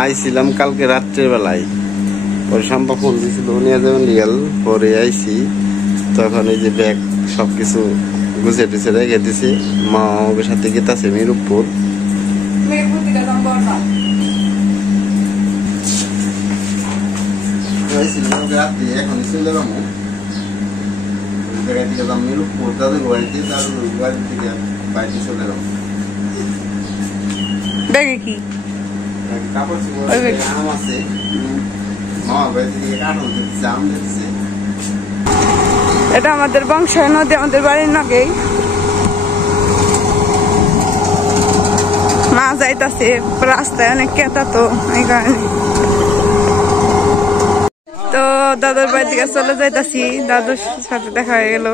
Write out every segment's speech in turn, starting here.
আইছিলাম কালকে রাত্রের বেলায়, পরে সম্পা ফোন দিয়েছিল নিয়ে যাবেন লিগাল, পরে আইসি তখন এই যে ব্যাগ সবকিছু গুছিয়ে টুছে রেখে দিছি। মা ওদের সাথে গেতাছে মিরপুর। এখন চলে যাবো জায়গা থেকে মিরপুর দাদুর বাড়িতে, দাদুর বাড়ি থেকে বাড়িতে চলে যাবো। ব্যাগে কি কাপড় আম আছে, মামার বাড়ি থেকে কাঠল দিচ্ছে, আম দিচ্ছে। এটা আমাদের বংশের নদী, আমাদের বাড়ির নাগেই মা যাইতাছে রাস্তায় অনেক কেতা, তো এই কারণে তো দাদুর বাড়ি থেকে চলে যাইতাছি। দাদুর সাথে দেখা হয়ে গেল,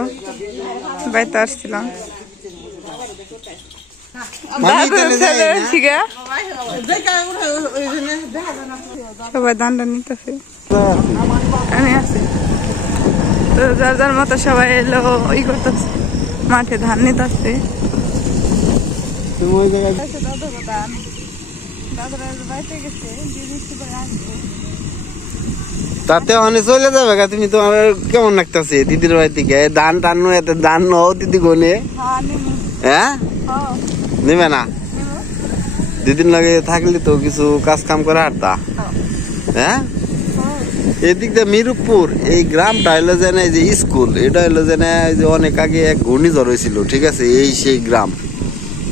বাড়িতে আসছিলাম। সবাই দান্ডা নিতেছে, তো যার যার মতো সবাই এলো ই করতেছে, মাঠে ধান নিতেছে। তাতে অনেক চলে যাবে গা। তুমি তোমার কেমন লাগতেছে দিদির বাড়ি থেকে ধান টান এত ধান নাও দিদি গনে? হ্যাঁ নিবে না? দিদির লাগে থাকলে তো কিছু কাজ কাম করে হাঁটতা। হ্যাঁ এদিক দিয়ে মিরপুর এই গ্রামটা হলো যে না, যে স্কুল এটা হলো যে না, যে অনেক আগে এক ঘূর্ণিঝড় হয়েছিল, ঠিক আছে, এই সেই গ্রাম।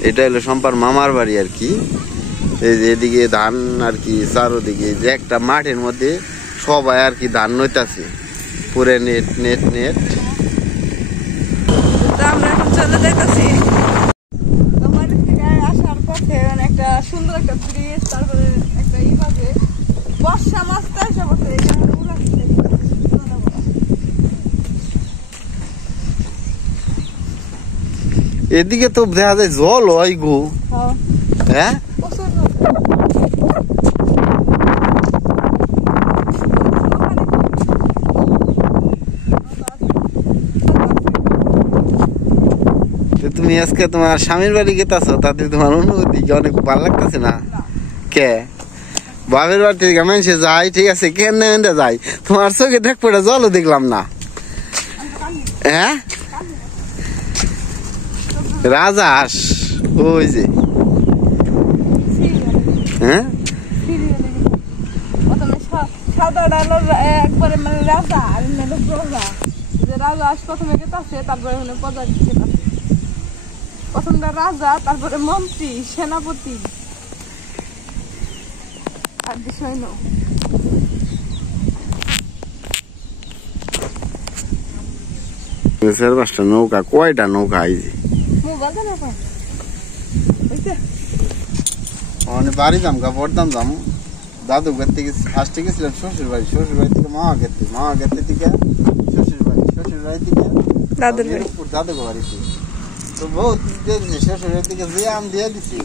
এটা হলো সম্পার মামার বাড়ি আর কি। এই যে এদিকে ধান আর কি, চারোদিকে যে একটা মাঠের মধ্যে সবাই আর কি ধান নইতাছে, পুরে নেট নেট নেট। আমরা এখন চলে যাইতাছি আসার পথে, একটা সুন্দর একটা ব্রিজ, তারপরে একটা ইভাবে বর্ষা মাছটা এসে বসে। এদিকে তো দেখা যায় জল হয় গো। হ্যাঁ তুমি আজকে তোমার স্বামীর বাড়ি গেতাছো, তাতে তোমার অনুভূতি অনেক ভালো লাগতেছে না? কে বাপের বাড়ি থেকে মানুষে যায়, ঠিক আছে, কেন যায়, তোমার চোখে দেখ পড়ে জলও দেখলাম না। হ্যাঁ রাজাস ওই যে, হ্যাঁ একবারে মানে রাজা আর প্রজা, যে রাজা আস প্রথমে গেছে, তারপরে প্রথমটা রাজা, তারপরে মন্ত্রী, সেনাপতি আর বিষয় না। পাঁচটা নৌকা, কয়টা নৌকা আইছে বাড়ি যাম গা, পড়তাম যাম দাদু ঘর থেকে ফার্স্টে গেছিলাম শ্বশুর বাড়ি, শ্বশুর বাড়ি থেকে মামা গেতে, মামা গেতে থেকে শ্বশুর বাড়ি, শ্বশুর বাড়ি থেকে দাদুর বাড়িতে। তো বহুত দিয়ে দিছে, শ্বশুর বাড়ি থেকে যে আম দিয়ে দিছে,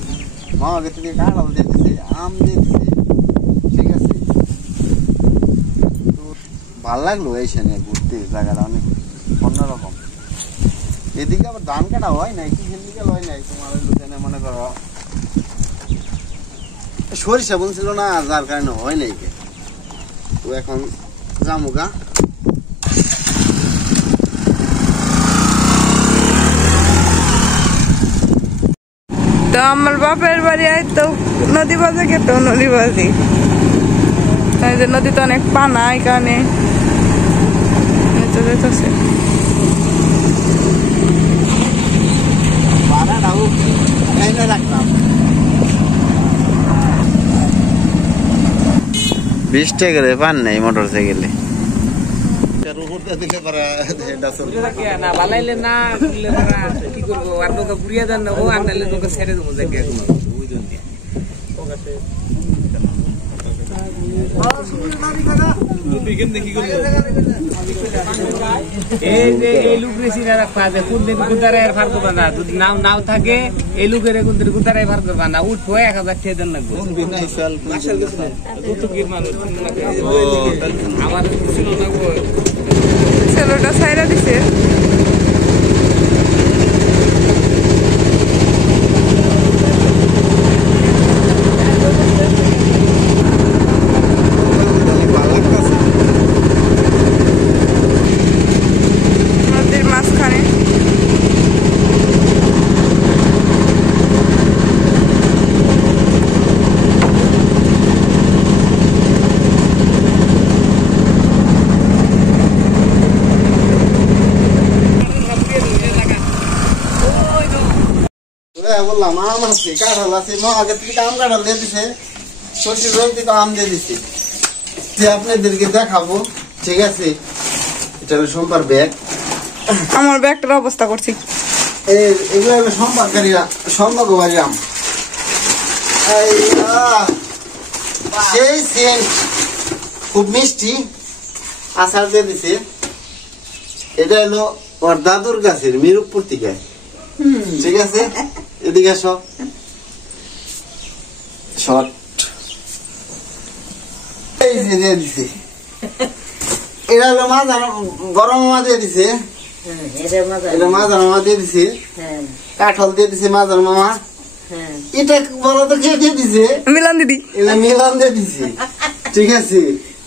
মামা গেতে থেকে কাঁঠাল দিয়ে দিছে, আম দিয়ে দিছে, ঠিক আছে। তো ভাল লাগলো এই সময় ঘুরতে, জায়গাটা অনেক অন্যরকম। এদিকে আবার ধান কাটা হয় নাই, কি দিকে হয় নাই, তোমার লোকেনে মনে করো সরিষা বলছিল না, যার কারণে হয় নাই। তো এখন জামুগা তো আমার বাপের বাড়ি তো নদী বাজে গেত, নদী বাজি নদীতে অনেক পানা, এই কারণে যেতেছে। রাখলাম 20 টাকা করে পান নাই মোটর সাইকেলে। না বালাইলে না কি করবো, আর নৌকা পুড়িয়ে দেন না, ও আনলে নৌকা ছেড়ে দেবো। এই যে এই লুক রেসি না রাখা আছে, কোন দিন গুদারায় ফার করবা না, যদি নাও নাও থাকে এই লুকের কোন দিন গুদারায় ফার করবা না, উঠবো 1000 টাকা দেন লাগবে। আমার ছেলেটা ছাইরা দিছে। বললাম আম আছে, কাঁঠাল আছে, মা আগে থেকে আম কাঁঠাল দিয়ে দিছে, শ্বশুর বাড়ি থেকে আম দিয়ে দিছে, আপনাদেরকে দেখাবো। ঠিক আছে, এটা হলো সোমবার ব্যাগ। আমার ব্যাগটার অবস্থা করছি। এগুলো হলো সম্পর্কবাড়ি আম। সেই সেন্ট, খুব মিষ্টি, আচার দিয়ে দিছে। এটা হলো ওর দাদুর গাছের মিরুপুর থেকে। ঠিক আছে, এদিকে সব শর্ট এই যে দিয়ে দিছে। এটা হলো মাছ গরম মামা দিয়ে দিছে, এটা মাছ মামা দিয়ে দিছে, কাঠল দিয়ে দিছে মাজার মামা। এটা বলো তো কে দিয়ে দিছে? মিলন দিদি। এটা মিলন দিয়ে দিছে। ঠিক আছে,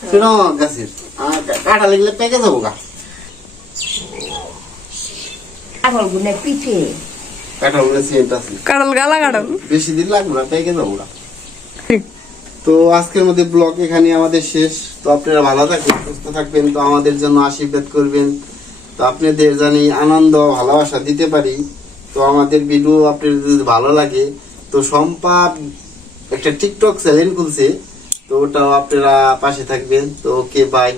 শোনো গাছের কাঁঠাল এগুলো পেকে যাবো গা। কাঁঠাল গুনে পিঠে, কাঁঠাল গুলো সেন্ট আছে, কাঁঠাল গালা কাঁঠাল বেশি দিন লাগবে না, পেকে যাবো গা। তো আজকের মধ্যে ব্লগ এখানে আমাদের শেষ। তো আপনারা ভালো থাকবেন, সুস্থ থাকবেন, তো আমাদের জন্য আশীর্বাদ করবেন। তো আপনাদের জানি আনন্দ ভালোবাসা দিতে পারি। তো আমাদের ভিডিও আপনাদের যদি ভালো লাগে, তো শম্পা একটা টিকটক চ্যানেল খুলছে, তো ওটাও আপনারা পাশে থাকবেন। তো ওকে, বাই।